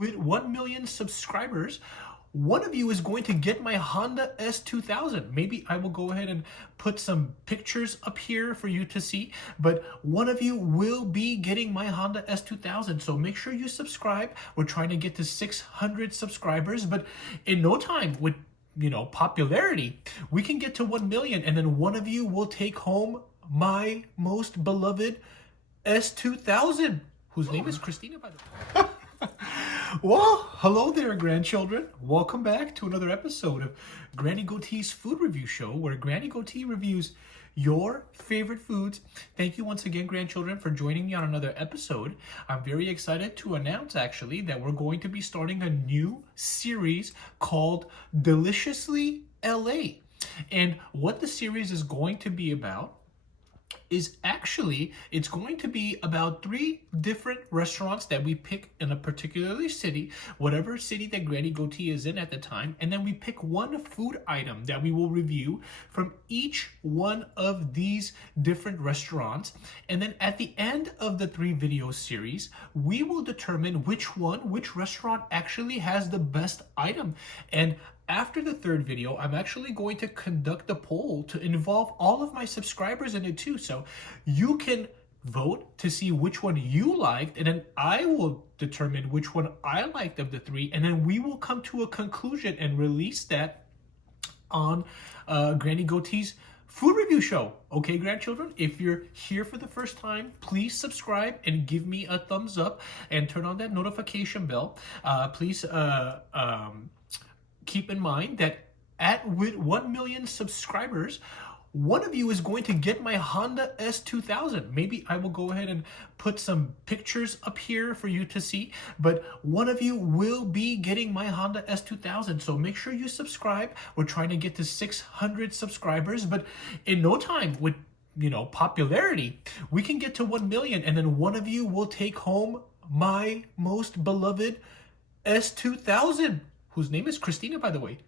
With 1 million subscribers, one of you is going to get my Honda S2000. Maybe I will go ahead and put some pictures up here for you to see, but one of you will be getting my Honda S2000. So make sure you subscribe. We're trying to get to 600 subscribers, but in no time, with popularity, we can get to 1 million, and then one of you will take home my most beloved S2000, whose name is Christina, by the way. Well, hello there, grandchildren. Welcome back to another episode of Granny Goatee's Food Review Show, where Granny Goatee reviews your favorite foods. Thank you once again, grandchildren, for joining me on another episode. I'm very excited to announce, actually, that we're going to be starting a new series called Deliciously LA. And what the series is going to be about is actually, it's going to be about 3 different restaurants that we pick in a particular city, whatever city that Granny Goatee is in at the time, and then we pick one food item that we will review from each one of these different restaurants. And then at the end of the 3 video series, we will determine which restaurant actually has the best item. And after the 3rd video, I'm actually going to conduct a poll to involve all of my subscribers in it too. So you can vote to see which one you liked, and then I will determine which one I liked of the 3, and then we will come to a conclusion and release that on Granny Goatee's Food Review Show. Okay, grandchildren, if you're here for the first time, please subscribe and give me a thumbs up and turn on that notification bell. Please keep in mind that with 1 million subscribers, one of you is going to get my Honda S2000. Maybe I will go ahead and put some pictures up here for you to see, but one of you will be getting my Honda S2000. So make sure you subscribe. We're trying to get to 600 subscribers, but in no time, with popularity, we can get to 1 million, and then one of you will take home my most beloved S2000, whose name is Christina, by the way.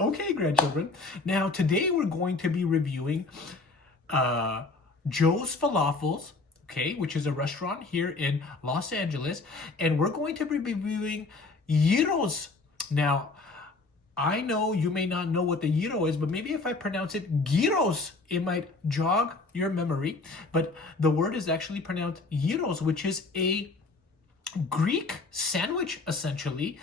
Okay, grandchildren. Now, today we're going to be reviewing Joe's Falafels, okay, which is a restaurant here in Los Angeles, and we're going to be reviewing Gyros. Now, I know you may not know what the gyro is, but maybe if I pronounce it gyros, it might jog your memory. But the word is actually pronounced gyros, which is a Greek sandwich, essentially,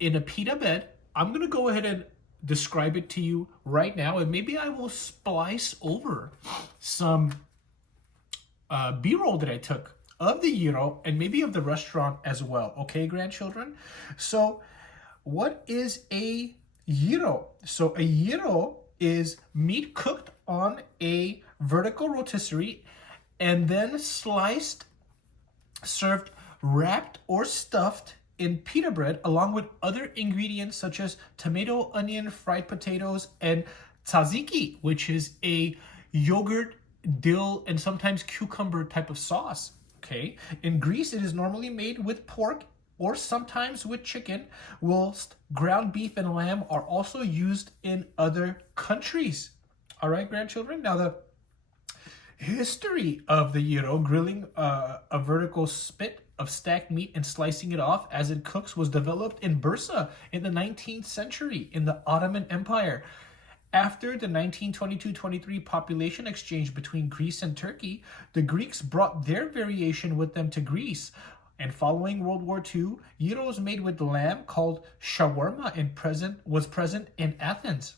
in a pita bread. I'm going to go ahead and describe it to you right now, and maybe I will splice over some B-roll that I took of the gyro and maybe of the restaurant as well. Okay, grandchildren? So what is a gyro? So a gyro is meat cooked on a vertical rotisserie and then sliced, served wrapped or stuffed in pita bread, along with other ingredients such as tomato, onion, fried potatoes, and tzatziki, which is a yogurt, dill, and sometimes cucumber type of sauce. Okay. In Greece, it is normally made with pork or sometimes with chicken, whilst ground beef and lamb are also used in other countries. All right, grandchildren. Now, the history of the gyro, grilling a vertical spit of stacked meat and slicing it off as it cooks, was developed in Bursa in the 19th century in the Ottoman Empire. After the 1922-23 population exchange between Greece and Turkey, the Greeks brought their variation with them to Greece. And following World War II, gyros made with lamb called shawarma was present in Athens.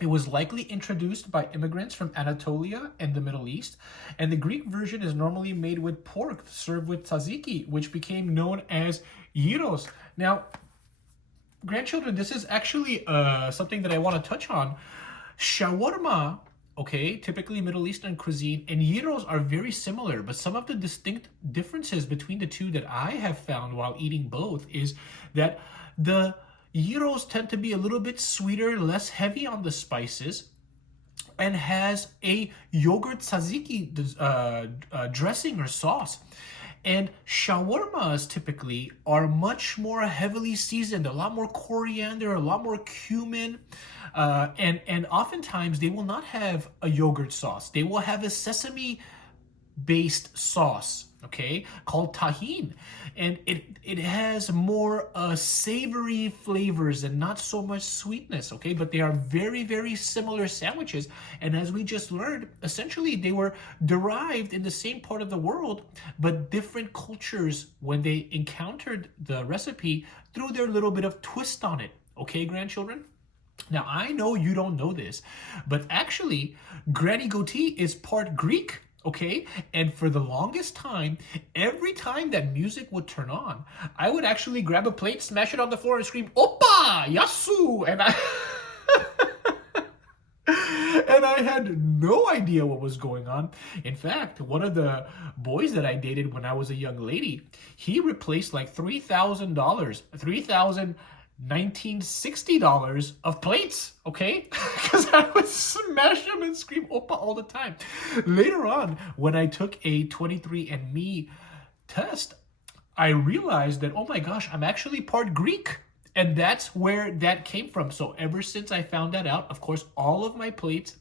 It was likely introduced by immigrants from Anatolia and the Middle East, and the Greek version is normally made with pork served with tzatziki, which became known as gyros. Now, grandchildren, this is actually something that I want to touch on. Shawarma, okay, typically Middle Eastern cuisine, and gyros are very similar, but some of the distinct differences between the two that I have found while eating both is that the gyros tend to be a little bit sweeter, less heavy on the spices, and has a yogurt tzatziki dressing or sauce. And shawarmas typically are much more heavily seasoned, a lot more coriander, a lot more cumin, and oftentimes they will not have a yogurt sauce. They will have a sesame-based sauce. okay, called tahine, and it has more savory flavors and not so much sweetness, okay, but they are very, very similar sandwiches. And as we just learned, essentially they were derived in the same part of the world, but different cultures, when they encountered the recipe, threw their little bit of twist on it, okay, grandchildren. Now, I know you don't know this, but actually, Granny Goatee is part Greek, okay? And for the longest time, every time that music would turn on, I would actually grab a plate, smash it on the floor, and scream, Oppa! Yasu! And and I had no idea what was going on. In fact, one of the boys that I dated when I was a young lady, he replaced like $3,000, 1960 of plates, okay? Because I would smash them and scream Oppa all the time. Later on, when I took a 23andMe test, I realized that, oh my gosh, I'm actually part Greek. And that's where that came from. So ever since I found that out, of course, all of my plates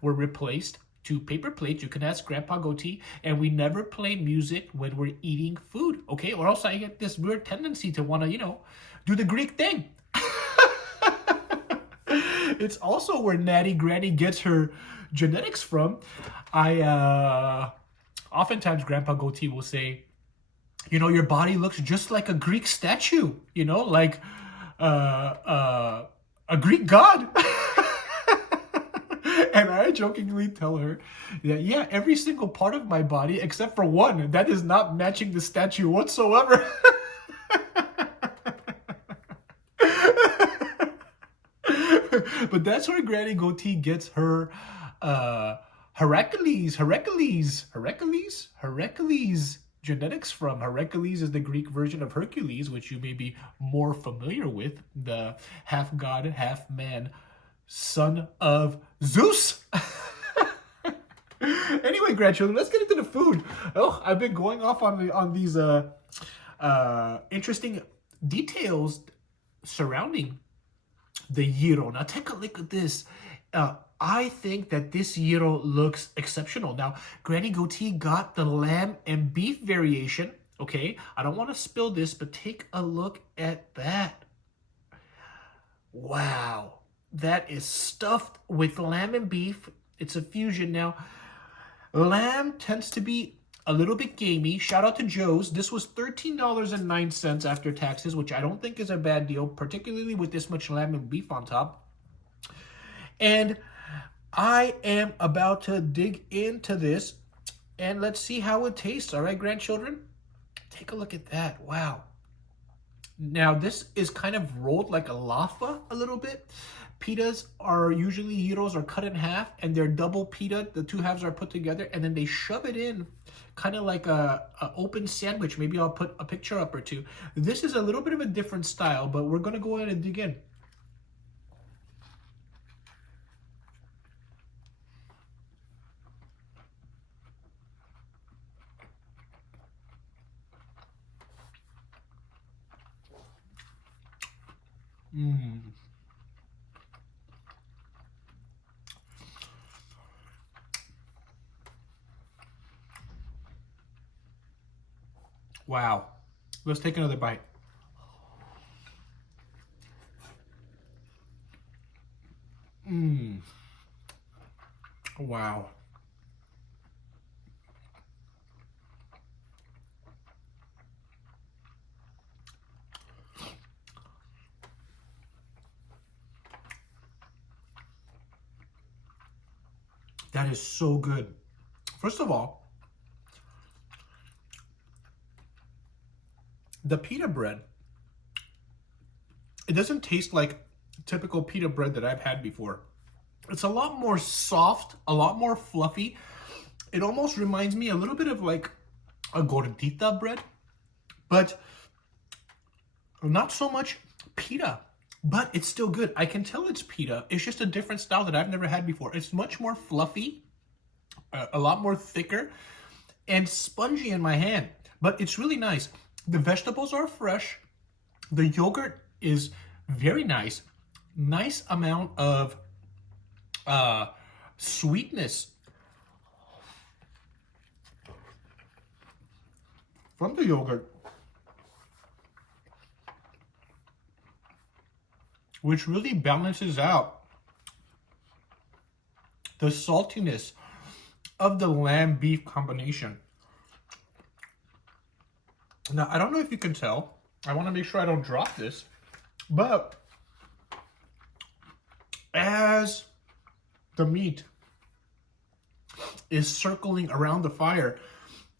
were replaced to paper plates. You can ask Grandpa Goatee. And we never play music when we're eating food, okay? Or else I get this weird tendency to want to, do the Greek thing. It's also where Natty Granny gets her genetics from. Oftentimes Grandpa Goatee will say, your body looks just like a Greek statue, like a Greek god. And I jokingly tell her that, yeah, every single part of my body, except for one, that is not matching the statue whatsoever. But that's where Granny Goatee gets her Hercules genetics from. Hercules is the Greek version of Hercules, which you may be more familiar with, the half god, half man, son of Zeus. Anyway, grandchildren, let's get into the food. Oh, I've been going off on these interesting details surrounding the gyro. Now take a look at this. I think that this gyro looks exceptional. Now, Granny Goatee got the lamb and beef variation. Okay, I don't want to spill this, but take a look at that. Wow, that is stuffed with lamb and beef. It's a fusion. Now, lamb tends to be a little bit gamey. Shout out to Joe's. This was $13.09 after taxes, which I don't think is a bad deal, particularly with this much lamb and beef on top. And I am about to dig into this, and let's see how it tastes. All right, grandchildren? Take a look at that. Wow. Now, this is kind of rolled like a laffa a little bit. Pitas are usually, gyros are cut in half, and they're double pita. The two halves are put together, and then they shove it in kind of like a open sandwich. Maybe I'll put a picture up or two. This is a little bit of a different style, but we're going to go ahead and dig in. Wow. Let's take another bite. Wow. That is so good. First of all, the pita bread, it doesn't taste like typical pita bread that I've had before. It's a lot more soft, a lot more fluffy. It almost reminds me a little bit of like a gordita bread, but not so much pita. But it's still good. I can tell it's pita. It's just a different style that I've never had before. It's much more fluffy, a lot more thicker, and spongy in my hand. But it's really nice. The vegetables are fresh. The yogurt is very nice. Nice amount of sweetness. from the yogurt, which really balances out the saltiness of the lamb beef combination. Now, I don't know if you can tell. I want to make sure I don't drop this. But as the meat is circling around the fire,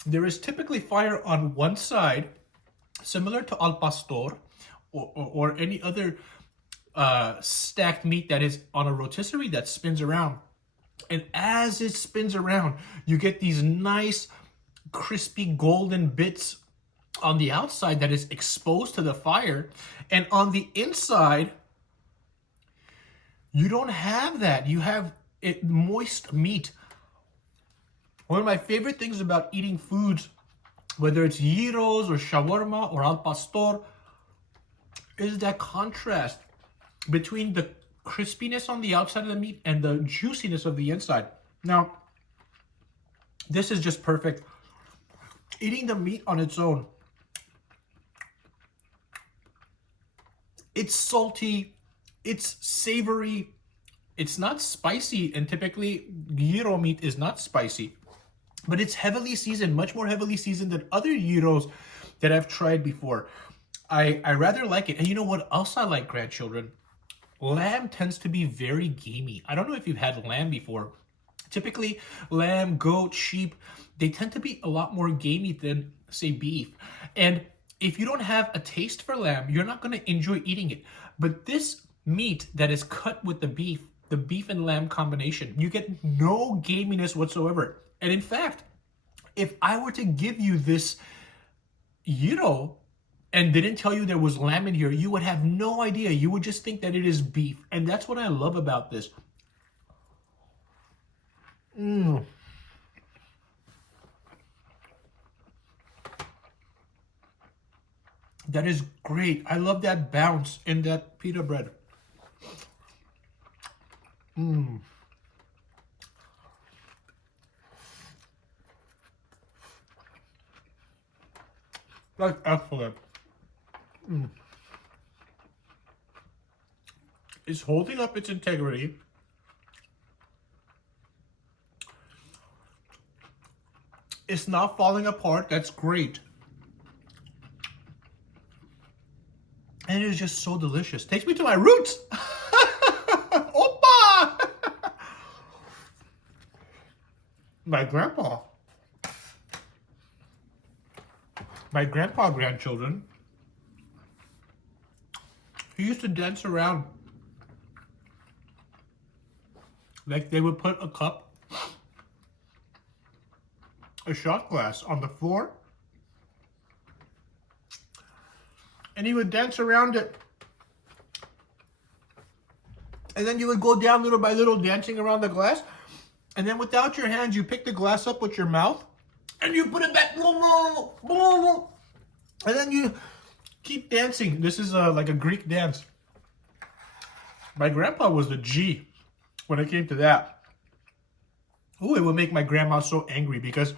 there is typically fire on one side, similar to al pastor or any other stacked meat that is on a rotisserie that spins around. And as it spins around, you get these nice, crispy, golden bits on the outside that is exposed to the fire. And on the inside, you don't have that. You have it moist meat. One of my favorite things about eating foods, whether it's gyros or shawarma or al pastor, is that contrast between the crispiness on the outside of the meat and the juiciness of the inside. Now, this is just perfect. Eating the meat on its own, it's salty, it's savory, it's not spicy, and typically gyro meat is not spicy, but it's heavily seasoned, much more heavily seasoned than other gyros that I've tried before. I rather like it. And you know what else I like, grandchildren? Lamb tends to be very gamey. I don't know if you've had lamb before. Typically, lamb, goat, sheep, they tend to be a lot more gamey than, say, beef. And if you don't have a taste for lamb, you're not going to enjoy eating it. But this meat that is cut with the beef and lamb combination, you get no gaminess whatsoever. And in fact, if I were to give you this gyro and didn't tell you there was lamb in here, you would have no idea. You would just think that it is beef. And that's what I love about this. That is great. I love that bounce in that pita bread. That's excellent. It's holding up its integrity. It's not falling apart. That's great. And it is just so delicious. Takes me to my roots. Opa! My grandpa grandchildren, he used to dance around. Like they would put a shot glass on the floor, and he would dance around it. And then you would go down little by little, dancing around the glass. And then without your hands, you pick the glass up with your mouth, and you put it back. And then you keep dancing. This is like a Greek dance. My grandpa was the G when it came to that. Ooh, it would make my grandma so angry because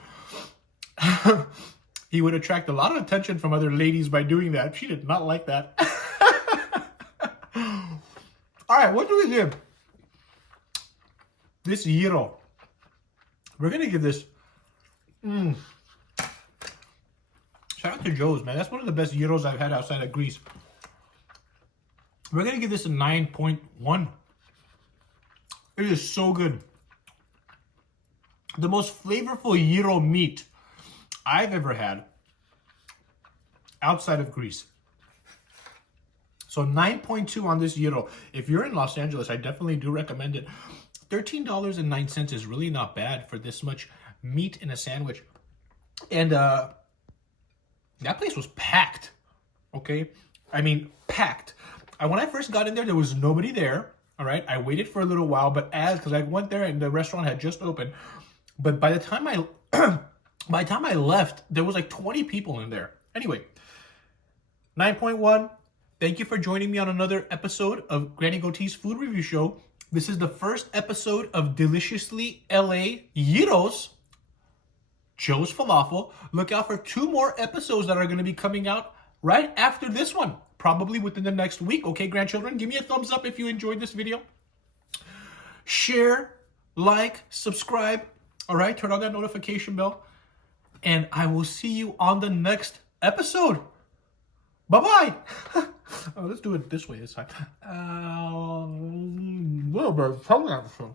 he would attract a lot of attention from other ladies by doing that. She did not like that. All right, what do we give? This gyro. We're going to give this... Shout out to Joe's, man. That's one of the best gyros I've had outside of Greece. We're going to give this a 9.1. It is so good. The most flavorful gyro meat I've ever had outside of Greece. So 9.2 on this gyro. If you're in Los Angeles, I definitely do recommend it. $13.09 is really not bad for this much meat in a sandwich. And that place was packed. Okay? I mean, packed. When I first got in there was nobody there. All right? I waited for a little while, but because I went there and the restaurant had just opened. But by the time I left, there was like 20 people in there. Anyway, 9.1. Thank you for joining me on another episode of Granny Goatee's Food Review Show. This is the first episode of Deliciously LA Gyros. Joe's Falafel. Look out for 2 more episodes that are going to be coming out right after this one, probably within the next week. Okay, grandchildren, give me a thumbs up if you enjoyed this video. Share, like, subscribe. All right, turn on that notification bell. And I will see you on the next episode. Bye-bye. Oh, let's do it this way this time. Little bit.